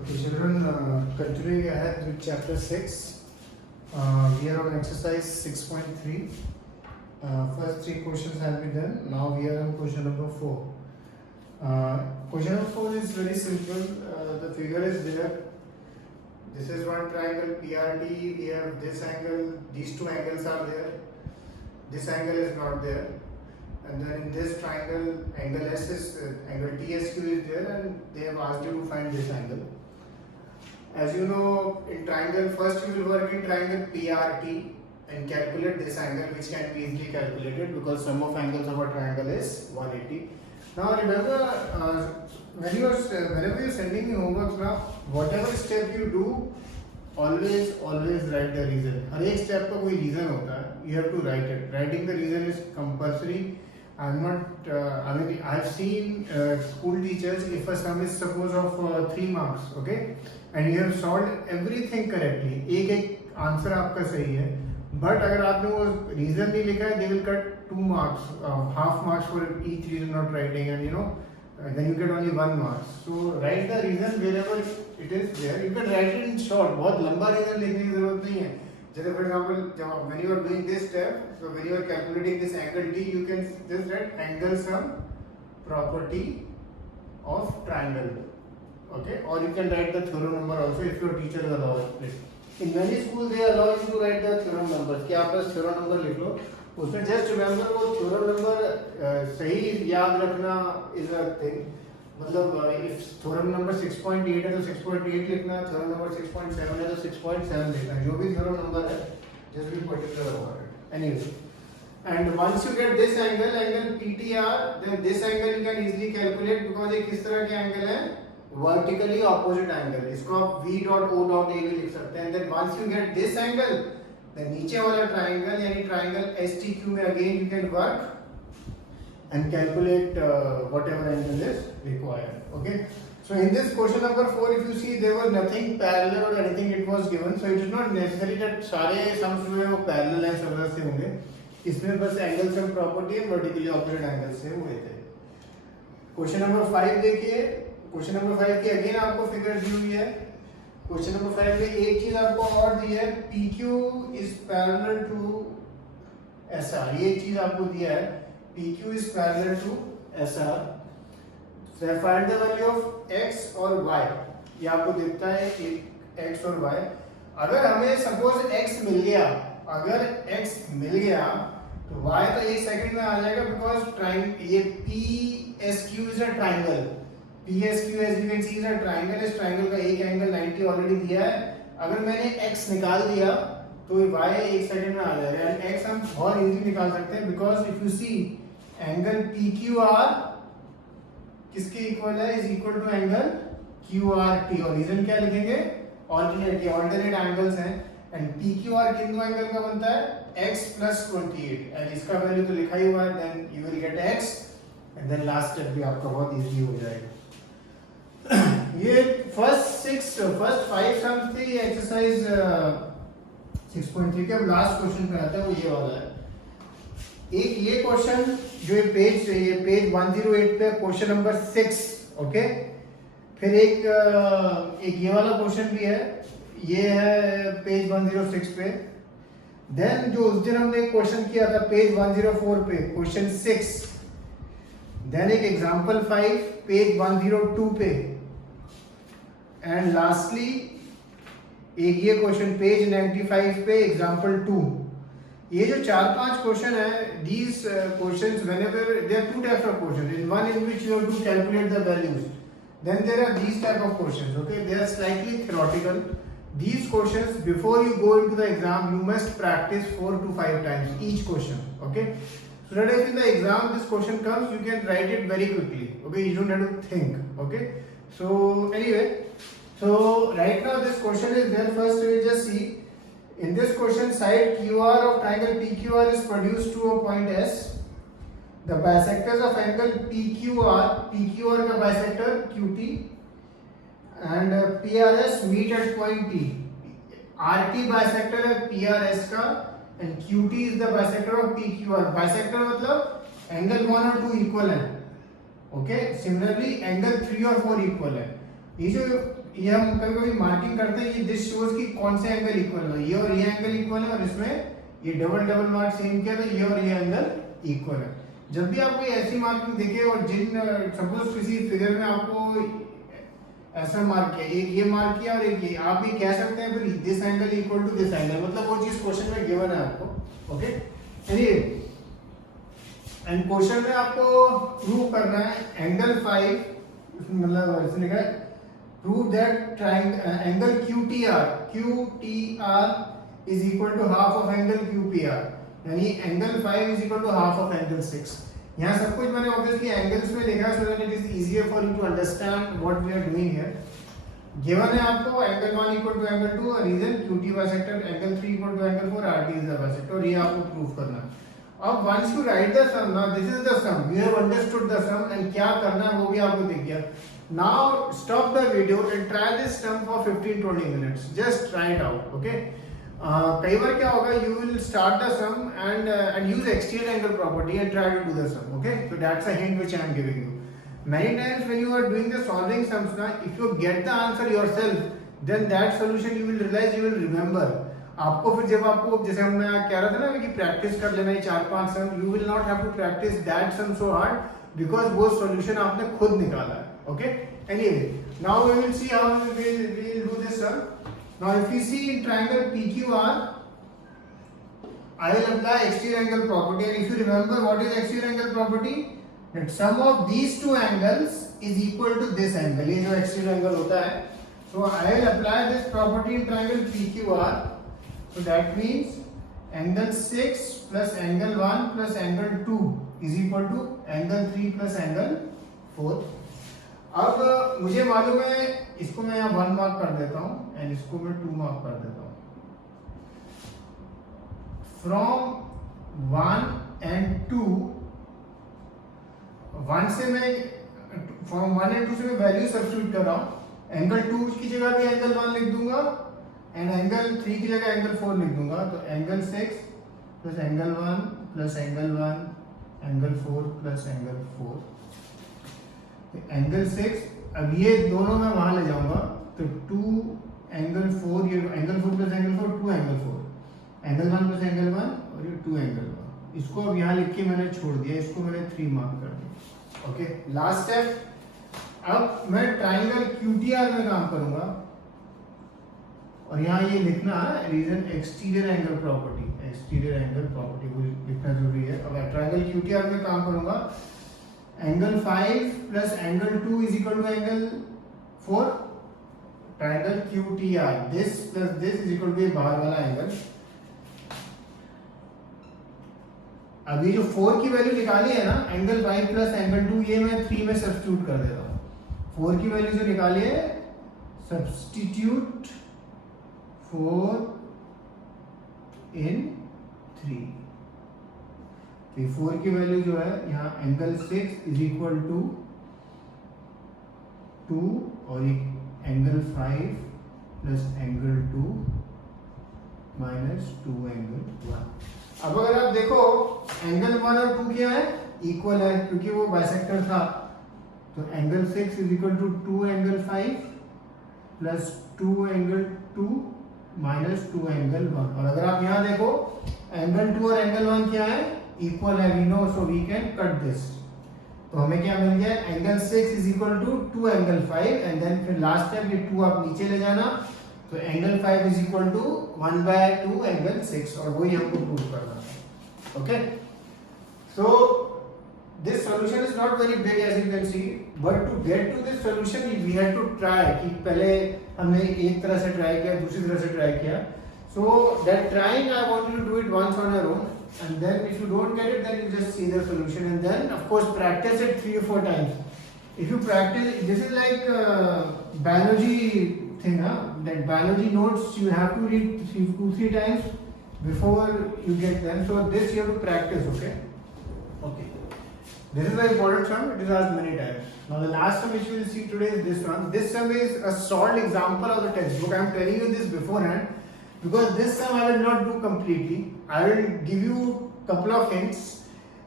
Okay, children, continuing ahead with chapter 6. We are on exercise 6.3. First three questions have been done. Now we are on question number 4. Question number 4 is very simple. The figure is there. This is one triangle PRT. We have this angle. These two angles are there. This angle is not there. And then in this triangle, angle S is angle TSQ is there, and they have asked you to find this angle. As you know, in triangle, first you will work in triangle PRT and calculate this angle, which can be easily calculated because sum of angles of a triangle is 180. Now remember, whenever you are sending me homeworks now, whatever step you do, always write the reason. हर एक step का कोई reason होता है. You have to write it. Writing the reason is compulsory. I'm not. I've seen school teachers. If a sum is suppose of 3 marks, okay, and you have solved everything correctly, एक answer आपका सही है, but अगर आपने वो reason नहीं लिखा है, they will cut 2 marks, half marks for each reason not writing, and then you get only 1 mark. So write the reason wherever it is there. You can write it in short. बहुत लंबा reason लिखने की जरूरत नहीं है. जैसे for example, when you are doing this step, so when you are calculating this angle D, you can just write angle sum property of triangle. Okay, or you can write the theorem number also if your teacher allows it. In many schools they allow you to write the theorem numbers. कि आप बस theorem number लिख लो. उसमें just remember वो theorem number सही याद रखना is a thing. मतलब if theorem number 6.8 है तो 6.8 लिखना, theorem number 6.7 है तो 6.7 लिखना. जो भी theorem number है, just be particular about it. Anyway, and once you get this angle PTR, then this angle you can easily calculate because ये किस तरह के angle है? Vertically opposite angle. इसको आप V dot O dot A भी लिख सकते हैं. And then once you get this angle, then नीचे वाला triangle यानी triangle STQ में again you can work and calculate whatever angle is required. Okay. So in this question number 4, if you see there was nothing parallel or anything it was given, so it is not necessary that सारे sums जो है वो parallel हैं सब से होंगे. इसमें बस angle sum property है vertically opposite angle से हुए थे. Question number 5 देखिए. Question number 5 की again आपको figure दी हुई है. Question number 5 में एक चीज आपको और दी है, PQ is parallel to SR. ये एक चीज आपको दिया है. PQ is parallel to SR. So find the value of X और Y. ये आपको दिखता है एक X और Y. अगर हमें suppose X मिल गया, तो Y तो एक सेकंड में आ जाएगा because ये PSQ is a triangle. PSQ as you can see is a triangle. इस triangle का एक एंगल 90 ऑलरेडी दिया है. अगर मैंने X निकाल दिया तो Y एक सेकंड में आ जाएगा. एंड X हम बहुत इजीली निकाल सकते हैं because if you see angle PQR किसके इक्वल है? Is equal to angle QRT. और रीजन क्या लिखेंगे? ऑल्टरनेट एंगल्स हैं. एंड PQR किन दो एंगल का बनता है? X plus 28. एंड इसका वैल्यू तो लिखा ही हुआ है. Then you will get X and then last step भी आपका बहुत इजी हो जाएगा. ये फर्स्ट 5 सम्स थे ये एक्सरसाइज 6.3 के. अब लास्ट क्वेश्चन पे आते हैं, वो ये वाला है. एक ये क्वेश्चन जो ये पेज 108 पे क्वेश्चन नंबर 6. ओके, फिर एक ये वाला क्वेश्चन भी है, ये है पेज 106 पे. देन जो उस दिन हमने एक क्वेश्चन किया था पेज 104 पे क्वेश्चन 6. देन एक एग्जांपल 5 पेज 102 पे. एंड लास्टली एक ये क्वेश्चन पेज 95 पे एग्जांपल 2. ये जो 4-5 क्वेश्चन है, these questions whenever there are two types of questions. In one in which you have to calculate the values. Then there are these type of questions. Okay, they are slightly theoretical. These questions before you go into the exam you must practice 4 to 5 times each question. Okay, so that if in the exam this question comes you can write it very quickly. Okay, you don't have to think. Okay, so anyway, so right now this question is there. First we will just see. In this question, side QR of triangle PQR is produced to a point S. The bisectors of angle PQR का bisector QT and PRS meet at point T. RT bisector है PRS का and QT is the bisector of PQR. Bisector मतलब angle 1 और 2 equal है. Okay. Similarly, angle 3 और 4 equal है. ये जो ये हम कभी कभी मार्किंग करते हैं, ये दिस शोज कि कौन से एंगल इक्वल है, ये और ये एंगल इक्वल है और इसमें ये डबल मार्क सेम किया तो ये और ये एंगल इक्वल है। जब भी आपको ऐसी मार्किंग दिखे और जिन सपोज किसी फिगर में आपको ऐसा मार्क किया, एक ये मार्क किया और एक ये, आप ये कह सकते हैं फिर this angle equal to this angle, मतलब वो चीज क्वेश्चन में गिवन है आपको। ओके, चलिए एंड क्वेश्चन में आपको प्रूव करना है एंगल 5, मतलब ऐसे लिखा है prove that triangle angle QTR is equal to half of angle QPR, यानी angle 5 is equal to half of angle 6। यहाँ सब कुछ मैंने ऑब्वियसली एंगल्स में लिखा so that it is easier for you to understand what we are doing here। Given है आपको angle 1 equal to angle 2 और reason QT bisector, angle 3 equal to angle 4, RT is the bisector, और ये आपको prove करना है। अब once you write the sum, now this is the sum, you have understood the sum and क्या करना है वो भी आपको दिख गया। Now stop the video and try this sum for 15-20 minutes, just try it out, okay? कई बार क्या होगा, you will start the sum and use exterior angle property and try to do the sum, okay? So that's a hint which I am giving you. Many times when you are doing the solving sums now, if you get the answer yourself, then that solution you will realize, you will remember। आपको फिर जब आपको जैसे हम मैं कह रहा था ना कि प्रैक्टिस कर लेना है 4-5 सम, you will not have to practice that sum so hard because वो solution आपने खुद निकाला है, okay? Anyway, now we will see how we will do this sum। Now if you see in triangle PQR, I will apply exterior angle property, and if you remember what is exterior angle property, that sum of these two angles is equal to this angle, ये जो exterior angle होता है, so I will apply this property in triangle PQR, so that means angle 6 plus angle 1 plus angle 2 is equal to angle 3 plus angle 4। अब मुझे मालूम है, इसको मैं यहाँ 1 मार्क कर देता हूँ एंड इसको मैं 2 मार्क कर देता हूँ। फ्रॉम 1 एंड 2, 1 से मैं फ्रॉम 1 एंड 2 से मैं वैल्यू सब्स्टिट्यूट कर रहा हूँ। एंगल 2 की जगह भी एंगल 1 लिख दूंगा एंड एंगल 3 की जगह एंगल 4 लिख दूंगा, तो angle 6 plus angle 1 plus angle 1 angle 4 plus angle 4, angle 6। अब ये दोनों मैं वहां ले जाऊंगा तो 2 एंगल 4, ये angle 4 plus angle 4 2 angle 4, angle 1 plus angle 1 और ये 2 एंगल 1। इसको अब यहाँ लिख के मैंने छोड़ दिया, इसको मैंने 3 मार्क कर दिया। Okay, last step. अब मैं ट्राइंगल QTR में काम करूंगा और यहाँ ये लिखना reason exterior angle property, exterior angle property वो लिखना जरूरी है। अब ट्राइंगल QTR में काम करूंगा, angle 5 plus angle 2 is equal to angle 4, triangle QTR, this plus this is equal to ये बाहर वाला एंगल। अभी जो 4 की वैल्यू निकाली है ना, एंगल 5 प्लस एंगल 2, ये मैं 3 में सब्स्टिट्यूट कर देता हूँ। 4 की वैल्यू जो निकाली है, सब्स्टिट्यूट 4 इन 3, 4 की वैल्यू जो है यहाँ एंगल 6 इज इक्वल टू 2 और angle 5 plus angle 2 minus 2 angle 1। अब अगर आप देखो एंगल 1 और 2 क्या है, इक्वल है क्योंकि वो बाइसेक्टर था, तो angle 6 is equal to 2 angle 5 plus 2 angle 2 minus 2 angle 1। और अगर आप यहाँ देखो एंगल 2 और एंगल 1 क्या है, इक्वल है, we know, so we can cut this. तो हमें क्या मिल गया, angle 6 is equal to 2 angle 5 एंड देन फिर लास्ट स्टेप ये 2 आप नीचे ले जाना, तो angle 5 is equal to 1/2 angle 6, और वही हमको प्रूव करना है। Okay, so this solution is not very big as you can see, but to get to this solution we had to try कि पहले हमने एक तरह से ट्राई किया, दूसरी तरह से ट्राई किया। So that trying I want you to do it once on your own, and then if you don't get it then you just see the solution, and then of course practice it 3 or 4 times. If you practice, this is like biology thing, that biology notes you have to read 2-3 times before you get them, so this you have to practice. Okay, this is the important sum, it is asked many times. Now the last sum which we will see today is this one. This sum is a solved example of the textbook. I am telling you this beforehand because this sum I will not do completely. I will give you couple of hints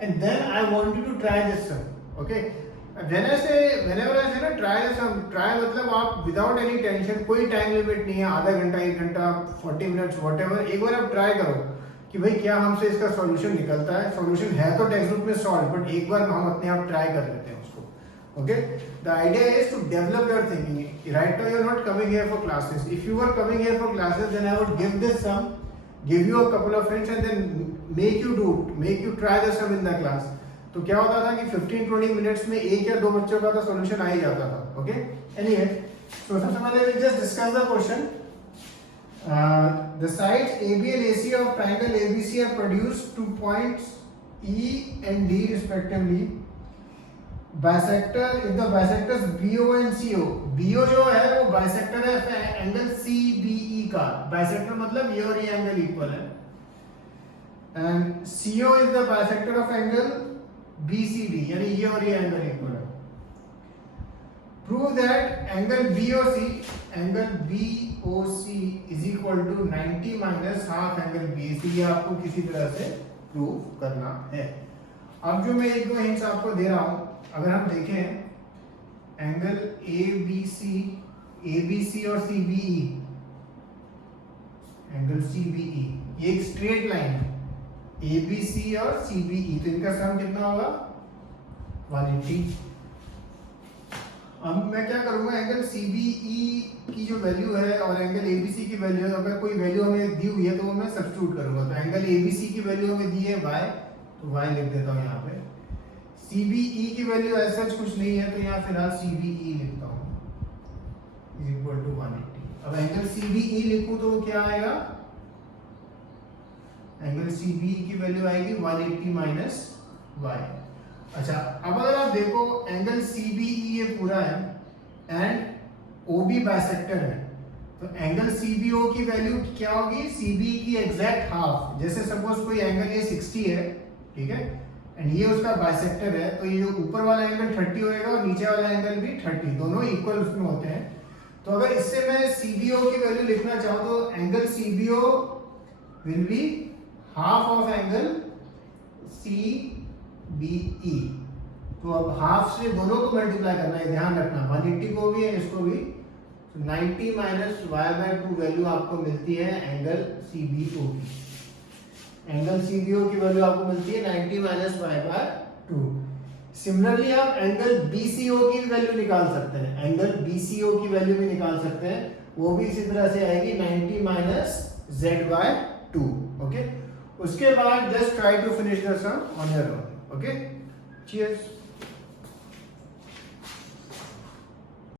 and then I want you to try this sum. Okay, whenever I say ना try some, try मतलब आप without any tension, कोई time limit नहीं है, आधा घंटा, 1 घंटा, 40 minutes, whatever, एक बार आप ट्राई करो कि भाई क्या हमसे इसका सॉल्यूशन निकलता है. सॉल्यूशन है तो टेक्स्ट बुक में सॉल्व, बट एक बार हम अपने आप ट्राई कर लेते हैं उसको. Okay, the idea is to develop your thinking. Right now you are not coming here for classes. If you were coming here for classes, then I would give this sum, give you a couple of hints, and then make you try the sum in the class. तो क्या होता था कि 15-20 minutes में एक या दो बच्चों का तो सॉल्यूशन आ ही जाता था. ओके, एनीवे, सो सबसे पहले we just discuss the question. The sides AB and AC of triangle ABC are produced to points E and D respectively. Bisector, if the bisectors BO and CO, BO जो है वो bisector है angle CBE का. Bisector मतलब ये और ये angle equal है. And CO is the bisector of angle BCD, यानी ये और ये एंगल इक्वल है. Prove that angle BOC is equal to 90 minus half angle BAC. ये आपको किसी तरह से प्रूव करना है. अब जो मैं एक दो हिंट्स आपको दे रहा हूं, अगर हम देखें एंगल ABC और CBE, एंगल CBE ये एक स्ट्रेट लाइन है, ABC और CBE, तो इनका सम कितना होगा 180. अब मैं क्या करूंगा, एंगल CBE की जो वैल्यू है और एंगल ABC की वैल्यू है, अगर कोई वैल्यू हमें दी हुई है तो वो मैं सब्स्टिट्यूट करूंगा. तो एंगल ABC की वैल्यू हमें दी है y, तो y लिख देता हूं यहाँ पे. CBE की वैल्यू ऐसा कुछ नहीं है, तो यहाँ फिलहाल CBE लिखता हूँ इज इक्वल टू 180. अब एंगल CBE लिखूं तो क्या आएगा, एंगल CBE की वैल्यू आएगी 180 माइनस y. अच्छा, अब अगर आप देखो एंगल CBE ये पूरा है एंड OB बाइसेक्टर है, तो एंगल CBO की वैल्यू क्या होगी, CBE की एग्जैक्ट हाफ. जैसे सपोज कोई एंगल ये 60 है, ठीक है, एंड ये उसका बाइसेक्टर है, तो ये जो ऊपर वाला एंगल 30 होएगा और नीचे वाला एंगल भी 30, दोनों इक्वल उसमें होते हैं. तो अगर इससे मैं CBO की वैल्यू लिखना चाहूँ तो angle CBO will be half of angle CBE. तो अब हाफ से दोनों को मल्टीप्लाई करना है, ध्यान रखना, 180 को भी है इसको भी. तो 90 माइनस y/2 वैल्यू आपको मिलती है एंगल CBO की. एंगल CBO की वैल्यू आपको मिलती है 90 माइनस y/2. सिमिलरली आप एंगल BCO की वैल्यू निकाल सकते हैं, एंगल BCO की वैल्यू भी निकाल सकते हैं, वो भी इसी तरह से आएगी 90 माइनस z/2. ओके, उसके बाद just try to finish the sum on your own. Okay, cheers.